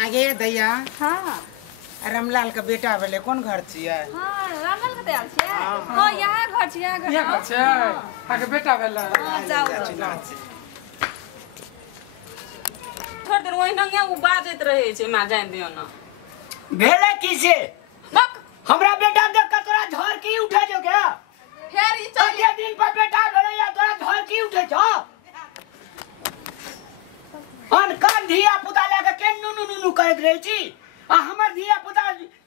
आगे दैया हाँ रामलाल का बेटा भेले कोन घर छियै? हाँ रामलाल के देल छियै। हाँ यहाँ घर छियै, यहाँ घर छै। आगे बेटा भेले। हाँ जाओ थोड़ देर वही नंगे उ बाजत रहे छै, मा जान दियो ना भेले की से बक हमरा बेटा देख के तोरा झर की उठे जो क्या? फेर ई चल के दिन पर बेटा भेले या तोरा झर की उठे छ? अन कान धिया पुता लेके के नुनु नुनु करत रहे छी आ हमर धिया पुता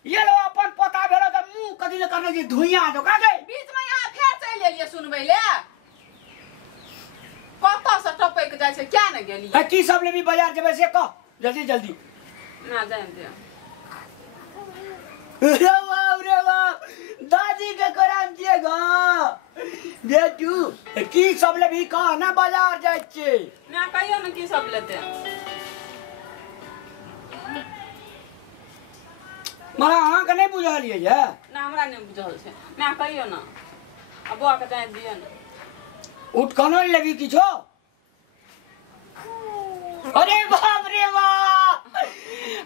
ये लो अपन पोता भेलो त मुंह कथि ले करने छी धुइया दो का गए बीच में यहाँ फेर चल एलिए सुनबै ले कत से टपक जाय छै क्या न गेली है की सब लेबी बाजार जेबे से कह जल्दी जल्दी ना जान दियो। रे वाह दादी के कराम दिए गा बेटू की सब लेबी कह ना बाजार जाय छी ना कहियो न की सब लेते मारा अहाँ के नहीं बुझलिए ये ना हमरा नहीं बुझल छै ना कहियो न अब बुआ के जान दियो न उठ कनो लगी किछो अरे बाप रे बाप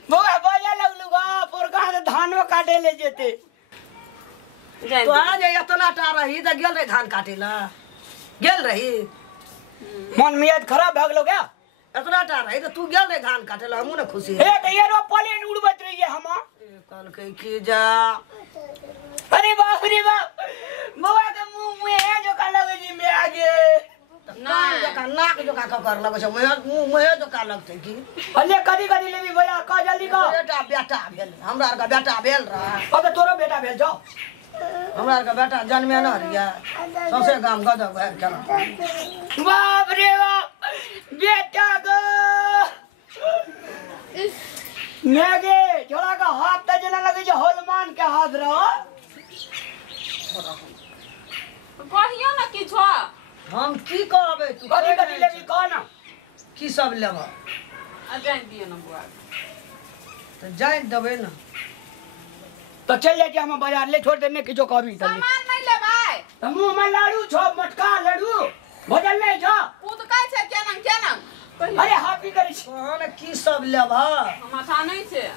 बुआ बाजा लगलुगा पोरका से धानो काटे ले जेते जान तो आज इतना टा रही त गेल रही धान काटे ला गेल रही मन मियाद खराब भ गेलो क्या इतना टा रही तो तू गेल रही धान काटे ला हमू न खुशी ए त ये रो प्लेन उड़बत रही है हम कल कह की जा अरे बाप रे बाप बुआ के मुंह में है जो का लगे जी में आगे नाक जोका नाक जोका कर लगे छ मुंह में जोका लगते की अले कदी कदी लेबी भैया का जल्दी का बेटा भेल हमरा का बेटा भेल रहा अबे तोरो बेटा भेल जाओ हमरा का बेटा जन्मे न रिया सौसे गाम गदब है केना बाप रे बाप बेटा गो नेगे छोड़ा का हाथ त जना लगे जे हनुमान के हाथ रहो कहियो न की छो हम की कहबे तू कदी कदी लेबी कह ना की सब लेबा आ जान दियो न बुआ तो जान देबे न तो चल जाए हम बाजार ले छोड़ देने किछो कहबी तले सामान नहीं लेबै मुंह में लाडू छो मटका लाडू भोजन नहीं छो उ तो कहै छै केना अरे हापी करी छी कौन की सब लेबा माथा नहीं छै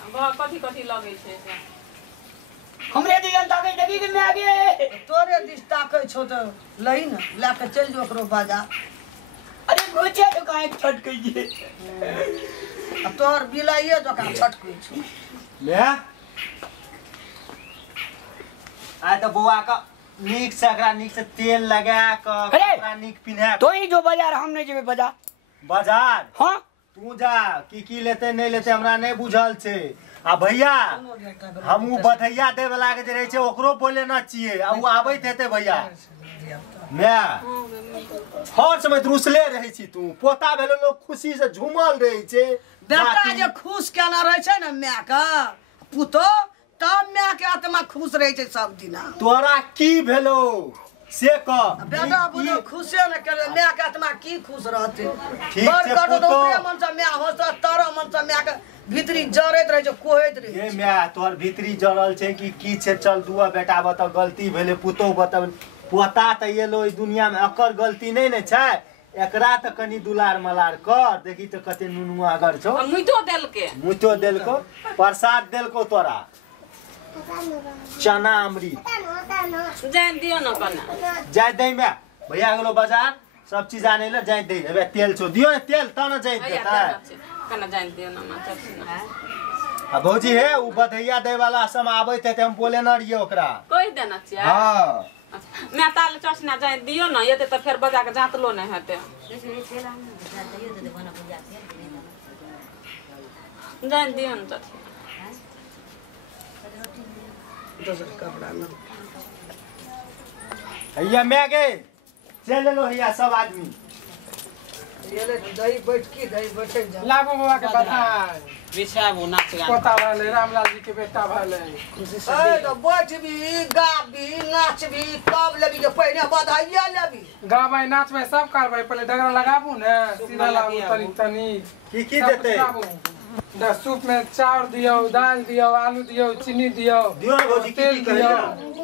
कथी कथी लगे छै से हमरे दियन ताके देखी के में आगे तोरे दिस ताकै छौ त लही न लाके चल जो ओकरो बाजार अरे गोचे तो काहे छटकै जे आ तोर बिलाइए जका छटकै छौ ले आय त बुआ का नीक से एकरा नीक से तेल लगा क कपड़ा नीक पिन्हा तो ही जो बाजार हम नहीं जेबे बाजार बाजार हां तू जा की लेते नहीं लेते हमरा नहीं बुझल छे आ भैया हमहू बधैया दे वाला के जे रहे छे ओकरो बोले न छिए आ उ आबैत हेते भैया मैं हर समय रुसले रहे छी तू पोता भेलो लोग खुशी से झूमल रहे छे बेटा जे खुश केना रहे छै न माय का पुतो तब माय के आत्मा खुश रहे छै सब दिना तोरा की भेलो से कह बेटा बुझो खुशे न करे माय के आत्मा की खुश रहते ठीक बड़ छै कटो तो पुतो मन से माय होत तारा मन से माय के भीतरी जरैत रहे छै कोहैत रहे ये मैं तोहर भीतरी जरल छे कि की छे चल दुआ बेटा बता गलती भेले पुतो बता पोता त ये लो इस दुनिया में अकर गलती नहीं ने छै एकरा त कनी दुलार मलार कर देखी त कते नुनुआ अगर छो मुइतो देलको प्रसाद देलको तोरा चना अमृत जान दियो न कना जाय दे मैं भैया गेलो बाजार सब चीज आने ले जाय दे अबे तेल छो दियो ने तेल त न जाय देता कना जान दियो न माता आ भौजी हे उ बधैया दे वाला सब आबैत हेते हम बोले न रियो ओकरा कहि देना छियै हां मैं ताल चचना जान दियो न येते त फेर बजा के जातलो नहीं हेते जान दियो न चची दोसर कपड़ा न भैया मैं गे चल लो भैया सब आदमी ये ले दही बैठ की दही बैठे जा लागो बाबा के बधाई बिछाबू नाच गाना पोता भले रामलाल जी के बेटा भले ए तो बैठबी गाबी नाचबी कब लेबी के पहले बधाइया लेबी गाबै नाचबै सब करबै पहले डगरा लगाबू ने सीधा लागू तनी की देते सूप में चाउर दियो दाल दियो आलू दियो चीनी दियो दियो न भौजी की कहियो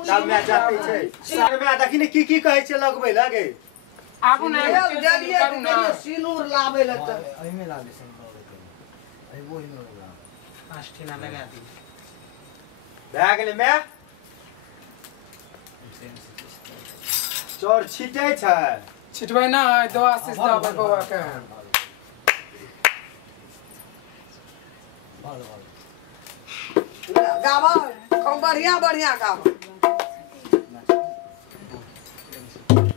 दाल में जाते छै सार में देखी ने की कहै छै लगबै लागे आबू ने देलिए सिनूर लाबै ल त एहिमे ला दे सब आई वो ही 5 ठेना लगा दी भए गेलै मैं चोर छिटै छै छिटबै ना दो आशीष दबै बौआ के गावा खूब बढ़िया बढ़िया गावा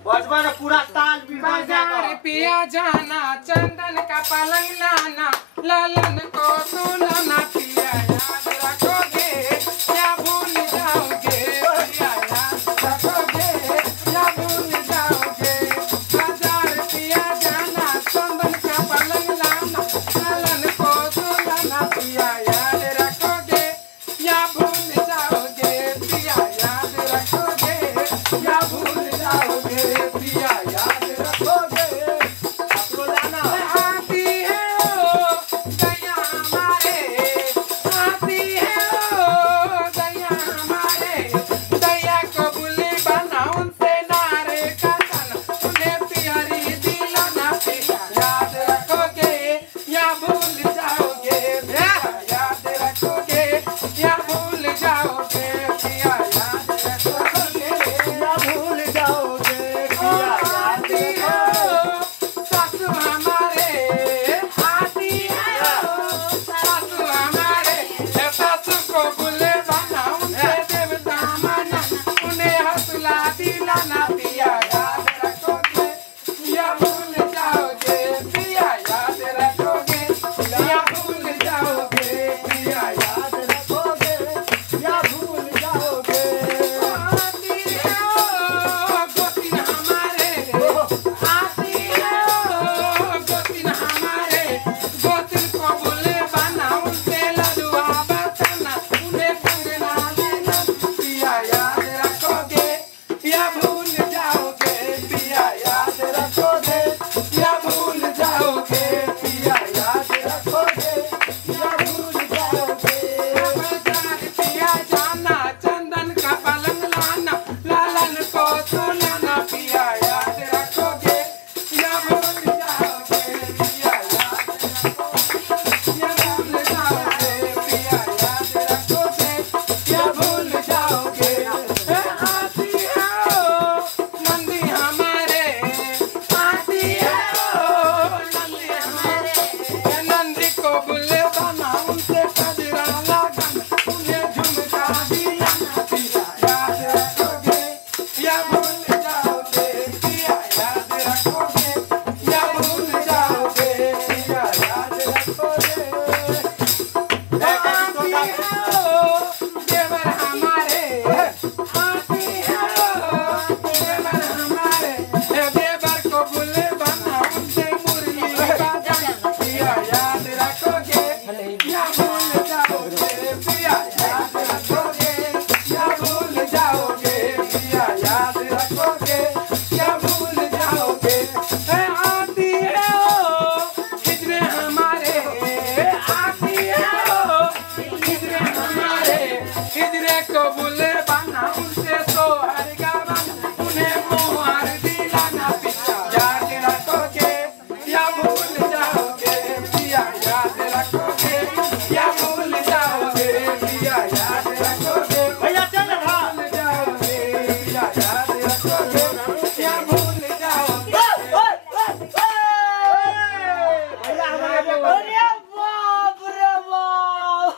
बजबा ने पूरा ताल बिगड़ बाजार पिया जाना चंदन का पलंग लाना लालन को सुनाना पिया याद रखोगे या भूल जाओगे पिया याद रखोगे या भूल जाओगे बाजार पिया जाना चंदन का पलंग लाना लालन को सुनाना पिया याद रखोगे या भूल जाओगे पिया याद रखोगे या भूल जाओगे पिया याद रखोगे अपनो लाना आती है ओ गया हमारे आती है ओ गया हमारे दया को बुली बना उनसे नारे का गाना उन्हें प्यारी दिलाना पिया याद रखोगे या भूल जाओगे पिया याद रखोगे या भूल जाओगे पिया याद रखोगे या भूल जाओगे पिया आती है सासू हमारे आती है सासू हमारे सासू को बुले बना उनसे देवता माना उन्हें हौसला दिलाना पिया याद रखोगे या भूल जाओगे पिया याद रखोगे या भूल जाओगे पिया याद रखोगे या भूल जाओगे आती है गोतिन हमारे आती है गोतिन हमारे गोतिन को बोले बना उनसे लडुआ बताना उन्हें कंगना देना पिया याद रखोगे या भूल जाओगे पिया याद रखोगे या भूल जाओगे पिया याद रखोगे या भूल जाओगे बाजार पिया जाना चंदन का पलंग लाना लालन को सुनाना पिया याद रखोगे या भूल जाओगे पिया याद रखोगे या भूल जाओगे पिया याद रखोगे या भूल जाओगे आती है ओ नंदी हमारे आती है ओ नंदी हमारे नंदी को बुले बना उनसे कजरा लगाना उन्हें झुमका दिलाना पिया याद रखोगे या भूल जाओगे पिया याद रखोगे या भूल जाओगे पिया याद रखोगे आती है ओ देवर हमारे आती है ओ देवर हमारे देवर को बुले बना उनसे मुरली बजाना पिया याद रखोगे या भूल जाओगे पिया याद रखोगे या भूल जाओगे पिया याद रखोगे या भूल जाओगे आती है ओ हिजरे हमारे आती है ओ हिजरे हमारे हिजरे को बुले बना उनसे सोहर गाना उन्हें मोहर दिलाना पिया याद रखोगे या भूल जाओगे पिया याद रखोगे या भूल जाओगे पिया याद रखोगे भैया चल रहा भूल जाओगे पिया याद रखोगे या भूल जाओगे भैया हमारे अरे बाप रे बाप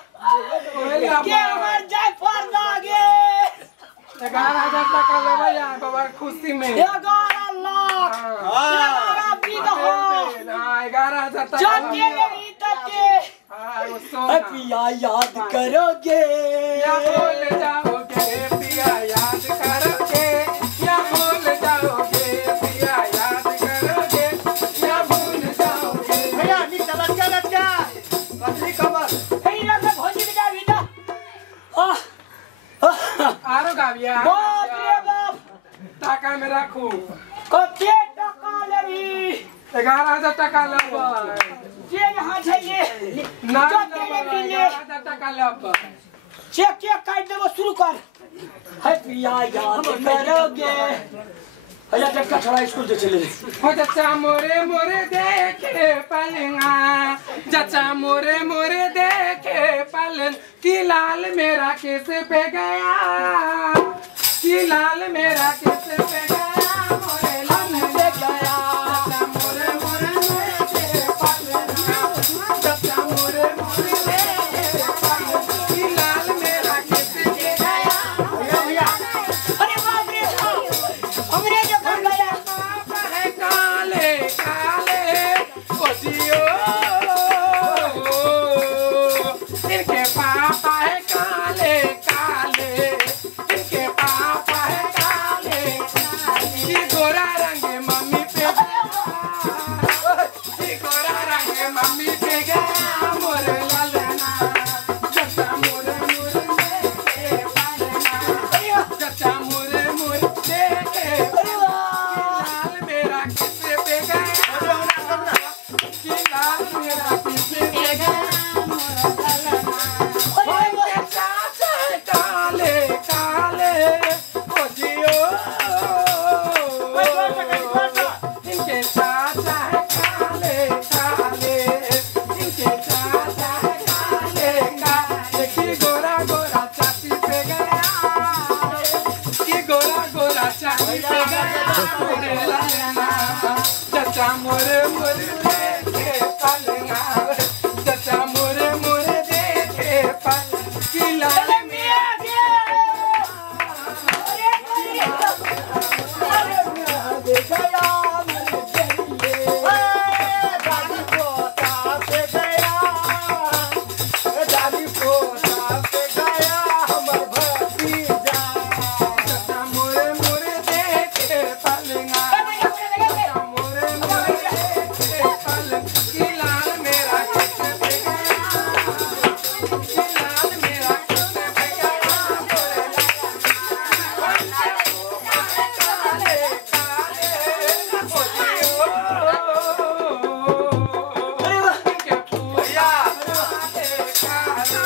के हमर जाय पर लागे 11,000 टका लेबै यहाँ बाबा खुशी में 11 लाख 11 बिगहा 11,000 टका जते लेही तते वो सोना पिया याद करोगे या भूल जाओगे पिया याद करोगे या भूल जाओगे पिया याद करोगे या भूल जाओगे भैया नीचे लटका कतरी खबर ए लगे भोजी बिना बिना आरो गाविया बाप रे बाप टाका में रखू कते टका लेही 11,000 टका लेबै जे यहाँ छै ये ना कते लेबी ले 11,000 टका लेबै चेक काट देबो शुरू कर है पिया याद करोगे अरे टक्का छोड़ा स्कूल से चले हो चाचा मोरे मोरे देखे पलंगा चाचा मोरे मोरे देखे पलंगा लाल मेरा किस पे गया, कि लाल मेरा किस पे गया, मोरे लाल पे गया। मोरे मोरे मेरे पालना, चाचा मोरे मोरे मेरे पालना, कि लाल मेरा किस पे गया। भैया अरे बाप रे हमरे जो घर गया पापा है काले काले ओ जियो, इनके पापा है काले काले, इनके पापा है काले काले, ये गोरा रंग मम्मी पे गया, ये गोरा रंग मम्मी पे गया, मोरे लालना चाचा मोरे मोरे मेरे पालना, चाचा मोरे मोरे मेरे लाल मेरा किसे पे गया, कि लाल मेरा किसे पे गया, मोरा चाचा है काले काले ओ जियो, इनके चाचा है काले काले, इनके चाचा है काले काले, कि गोरा गोरा चाची पे गया, कि गोरा गोरा चाची पे गया, मोरे लालना चाचा मोरे मोरे देखे पालना, चाचा मोरे मोरे देखे पालना, कि लाल मेरा चाचा मोरे मोरे देखे पालना, चाचा मोरे मोरे देखे पालना, कि लाल मेरा किस पे गया, कि लाल मेरा किस पे गया, मोरे काले काले ओ जियो, इनके पूजा काले काले,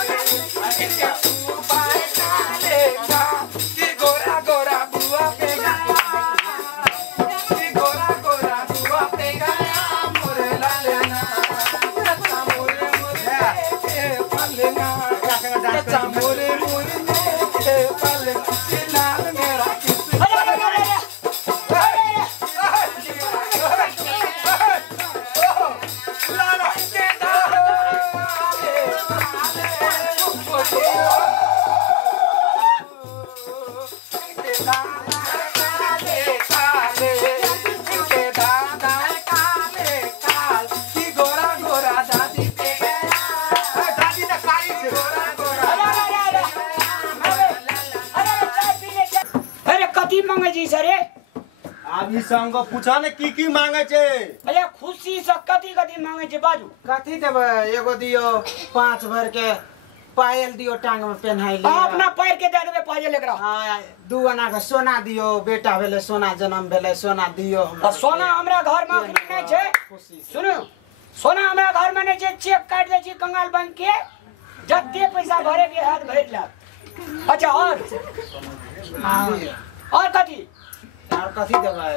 इनके पूपा काले काले, कि गोरा गोरा बुआ पे गया, कि गोरा गोरा बुआ पे गया, मोरे लालना चाचा मोरे मोरे के पालना, चाचा मोरे मोरे के पालना, कि लाल मेरा किस पे अरे कथी मांगे जी सर आब ई संग पूछा ने की मांगे छे। अरे खुशी से कथी कथी मांगे छै बाजू। कथी देबै एगो दियो 5 भर के पायल दियो टांग में पहनाई ले, अपना पैर के दे देबे पायल एकरा। हाँ 2 आना के सोना दियो, बेटा भेले सोना जन्म भेले सोना दियो। आ सोना हमरा घर में अखनी नहीं छै, खुशी से। सुनो सोना हमरा घर में नहीं छै, चेक काट दे छी कंगाल बैंक के, जत्ते पैसा भरे के हाथ भर ला। अच्छा और कथी और कथी देबै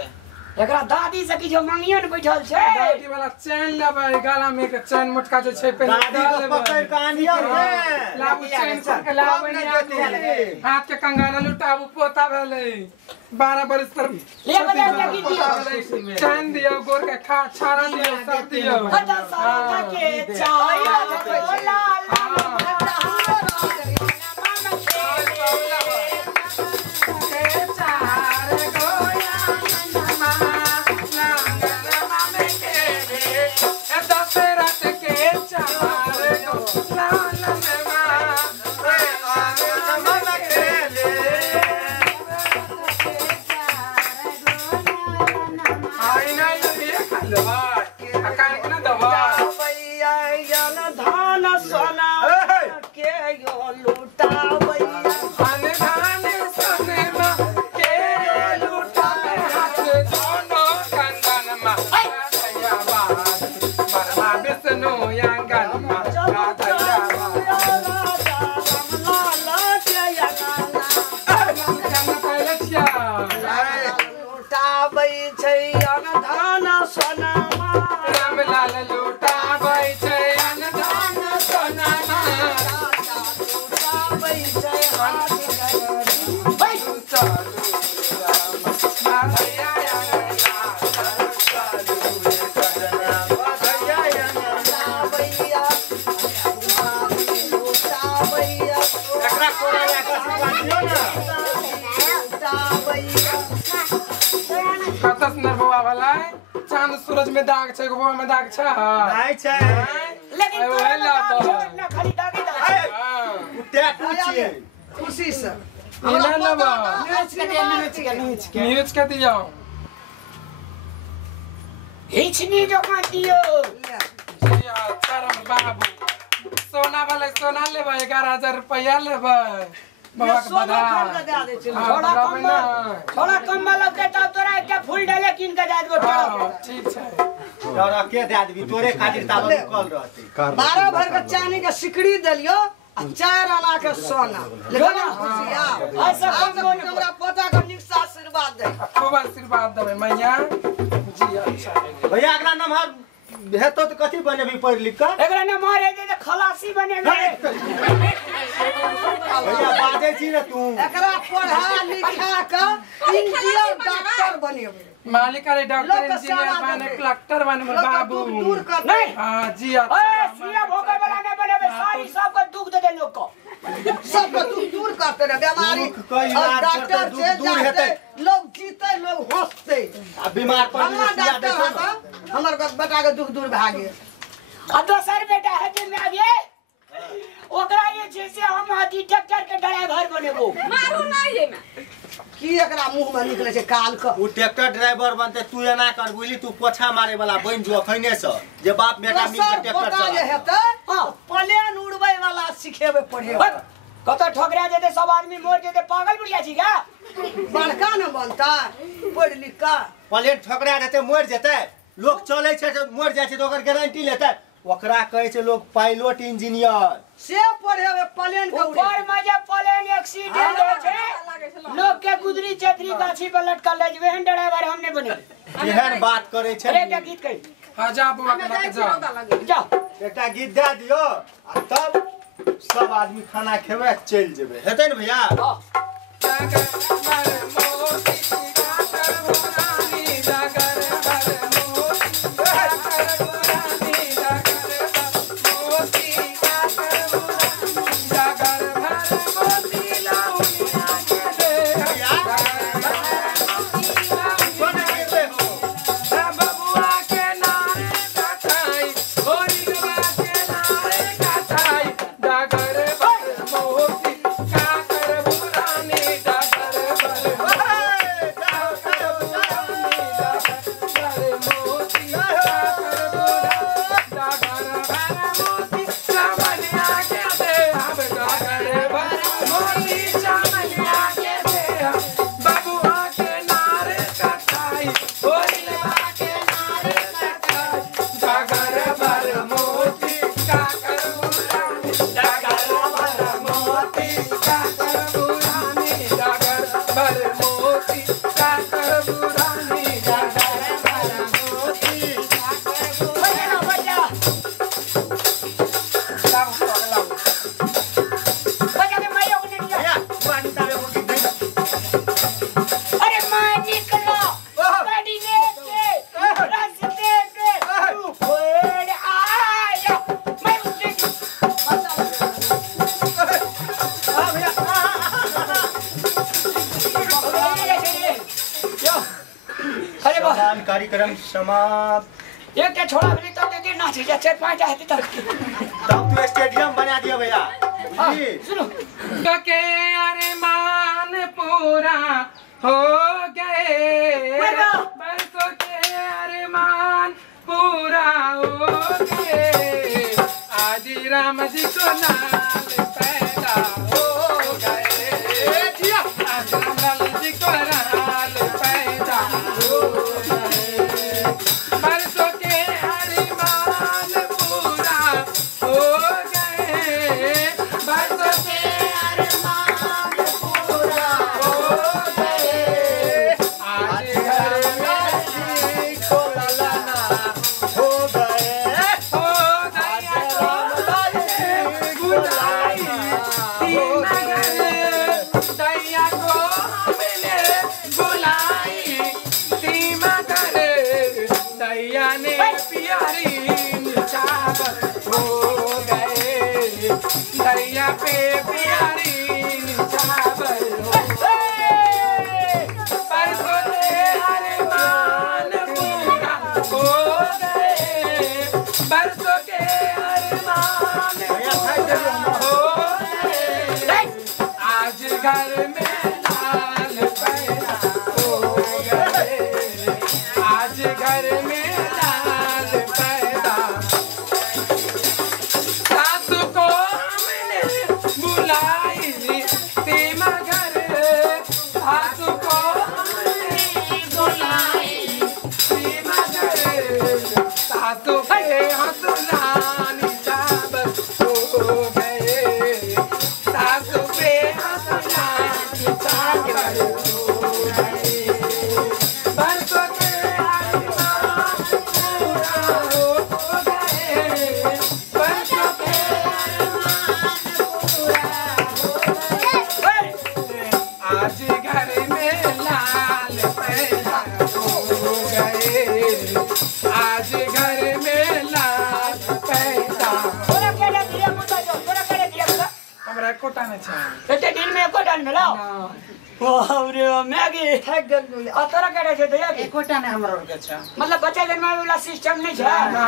एकरा दादी से की जो मांगियो ने बैठल छै, दादी वाला चैन लेबै, गला में के चैन मोटका जे छै पहले दादी के पकड़ के आनियो रे। लाबू चैन पर के लाबू नहीं आबू, हाथ के कंगाला लुटाबू, पोता भेलै 12 बरस पर ले बजा के दियो, चैन दियो, गोर के छाड़ा दियो, सब दियो। अच्छा सारा के चाय लाल सोना लाकर आशीर्वाद दियो ना। कत सुंदर बउआ भला चांद सूरज में दाग छै बउआ में दाग छै नहीं छै लेकिन आयो, तोरा हेला ना तो। छोड़ ना खाली दागी दा उठे पूछिए खुशी से इना लबा न्यूज के दे न्यूज के न्यूज के दियो हिचनी जो का दियो जिया करम बाबू सोना वाले सोना लेबे 11000 रुपया लेबे बाबा के सोना बधा खरीद के दे दे छै थोड़ा कम थोड़ा कम लगे तो तोरा एक फूल डाले किन के दे देबो हां थोड़ा ठीक छै और के दे देबी तोरे खातिर ताबत कल रहते 12 भर के चांदी के सिकड़ी देलियो आ 4 आना के सोना लेकिन खुशिया ऐसा कम से कम हमरा पता के निक आशीर्वाद दे खूब आशीर्वाद देबे मैया जी अच्छा भैया अगला नंबर हेतो तो कथी बनेबी पढ़ लिख के एकरा ने मारे दे तो खलासी बनेगा भैया बाजे छी ना तू एकरा पढ़ा लिखा के इंजीनियर डॉक्टर बनेबे मालिक अरे डॉक्टर इंजीनियर बने कलेक्टर बने बाबू दूर कर नहीं हां जी ओए अच्छा सुइया भोगे वाला ने बनेबे सारी सबको दुख दे दे लोग को सबको तू दूर करते रहे बीमारी दुख का इलाज और डॉक्टर करते, दुख से दूर जाते हेतै। लोग जीते लोग हंसते आ बीमार पड़ हमरा सुइया डॉक्टर देखो हता हमर बेटा के दुख दूर भागे अब दोसर बेटा है दिन में आगे ओकरा ये जैसे हम हाथी ट्रैक्टर के ड्राइवर बनेबो मारू ना ये में की एकरा मुंह में निकले छै काल क उ ट्रैक्टर ड्राइवर बनते तू एना कर बुझली तू पोछा मारे वाला बन जो अखने से जे बाप बेटा मिल के सब ट्रैक्टर पता जे चला हेतै प्लेन उड़बै वाला सिखेबे पढ़ेबे कत ठोकरा जेते सब आदमी मोर जेते पागल बुढ़िया छी का बड़का न बनता पढ़ लिख का प्लेन ठोकरा देते मर जेते लोग चले छै तो मर जाय छै तो ओकर गारंटी लेते ओकरा कहै छै लोग पायलट इंजीनियर से पढ़ेबे प्लेन के उड़े ऊपर में जब प्लेन एक्सीडेंट हो छै लोग के गुदरी चतरी गाछी पर लटकल रह जेबे हन ड्राइवर हमने बने एहन बात करे छै अरे क्या गीत कही हां जा बुआ के लेके जा जा एकटा गीत दे दियो आ तब सब आदमी खाना खेबे चल जेबे हेतै न भैया जागर बर मोती जागर बुरानी जागर बर मोती जागर बुरानी जागर बर मोती जागर बुरानी जागर बर मोती लाउनिया के दे सोना गिरले हो बबुआ के नारे कथाई होरिलवा के नारे कथाई जागर बर मोती जागर बुरानी जागर बर सम्मान कार्यक्रम समाप्त एक के छोड़ा भी तो देखे ना चाहिए चार पांच आते तक तब तू स्टेडियम बना दियो भैया जी सुनो के अरमान पूरा हो गए बरसों के अरमान पूरा हो गए आज राम जी को नाल पैदा हो गए आज राम जी को नाल पैदा हो गए बरसों के अरमान पूरा हो गए बरसों के अरमान पूरा हो गए आज घर में जी को ललना हो गए हो गया बुलाई तीन दैया को हमने बुलाई तीन दैया ने प्यारी चावल हो गए दैया पे प्यारी एकोटा ने छ एते दिन में एको डाल मिलाओ अरे मैगी थक गेल अतरा करे छे दया के एकोटा ने हमरो के छ मतलब बच्चा जन्मावे वाला सिस्टम नहीं छै ना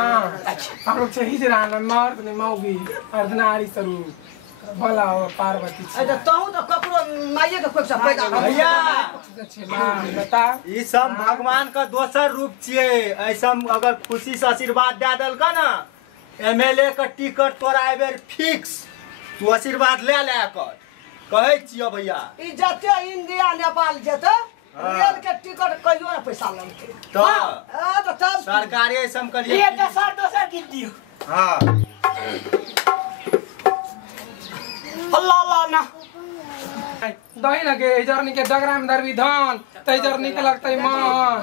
हम लोग से हिजरा न मर्द ने मौगी अर्धनारी स्वरूप भला हो पार्वती छ अच्छा तहु तो ककरो माइए के कोई सब पैदा भैया छे मां बता ई सब भगवान का दोसर रूप छिए ऐसा अगर खुशी से आशीर्वाद दे देलका ना एमएलए का टिकट तोरा एबेर फिक्स तू आशीर्वाद ले कर कहै छियो भैया ई जते इंडिया नेपाल जेते रेल के टिकट कहियो ना पैसा लगते तो तो तब सरकारे ऐसा करिए ये दोसर गिन दियो हां अल्लाह अल्लाह ना दही लगे जरनी के डगरा में धरबी धान तै जरनी के लगतै मन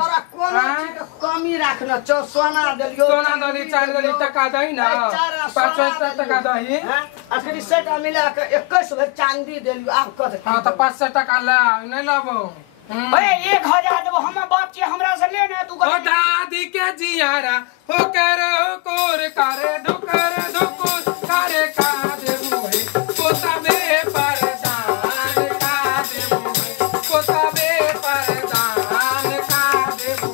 तोरा कोनो चीज के कमी राखना चो सोना देलियो सोना दली चार दली टका दही ना 500 टका दही अखरी सेट मिला के 21 भर चांदी देलियो आब कत हां त 500 टका ला नहीं लाबो ए 1000 देबो हम बाप छी हमरा से लेने तू ओ दादी के जियारा हो करे कोर करे दुकर दुकुर करे का देबू है पोता बे परदान का देबू है पोता बे परदान का देबू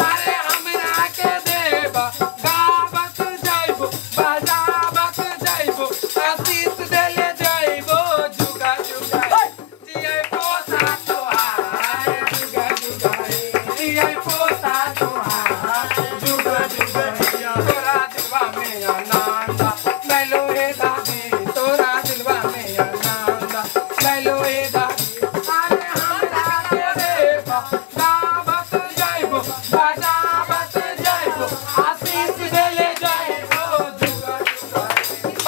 तारे हमरा के देबा गावत जाइबो बजावत जाइबो आशीष देले जाइबो जुगा जुगा जिए पोता तोहार जुगा जुगा जिए पोता तोहार जुगा जुगा तोरा दिलवा में आनंद लैलो हे दादी तोरा दिलवा में आनंद लैलो हे दादी अरे हमरा के देबा गावत जाइबो बजावत जाइबो आशीष देले जाइबो जुगा जुगा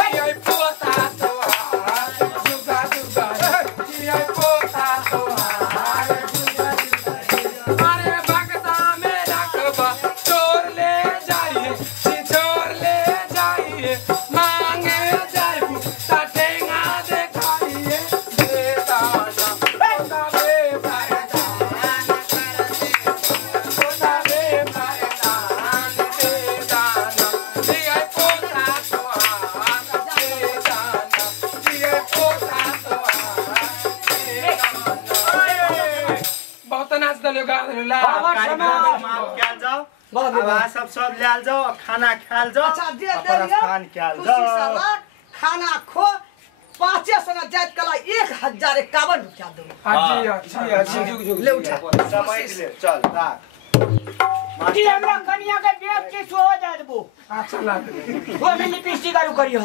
जिए पोता तोहार जुगा जुगा जिए पोता तोहार जुगा जुगा अरे बगदा में रखबा चोर ले जाइए चोर ले जाइए मांगे जाइबू ता ठेंगा देखाइए बेदाना पोता बे परदान पोता बे परदान बेदाना जिए पोता तोहार बेदाना जिए पोता तोहार बहुत नाच दलियो गा दलियो ला कार्यक्रम समाप्त कैल जाओ आवाज सब लेल जाओ और खाना खायल जाओ अच्छा दे और देलियो प्रस्थान कैल खुशी से जाओ रख, खाना खो 500 जात कला 1051 रुपया दो हाजी अच्छी जुग जुग ले उठा समय ले चल राख जी हमरा कन्या के बेग के सो जा देबो अच्छा ला दे वो में लिपस्टिक आरु करियो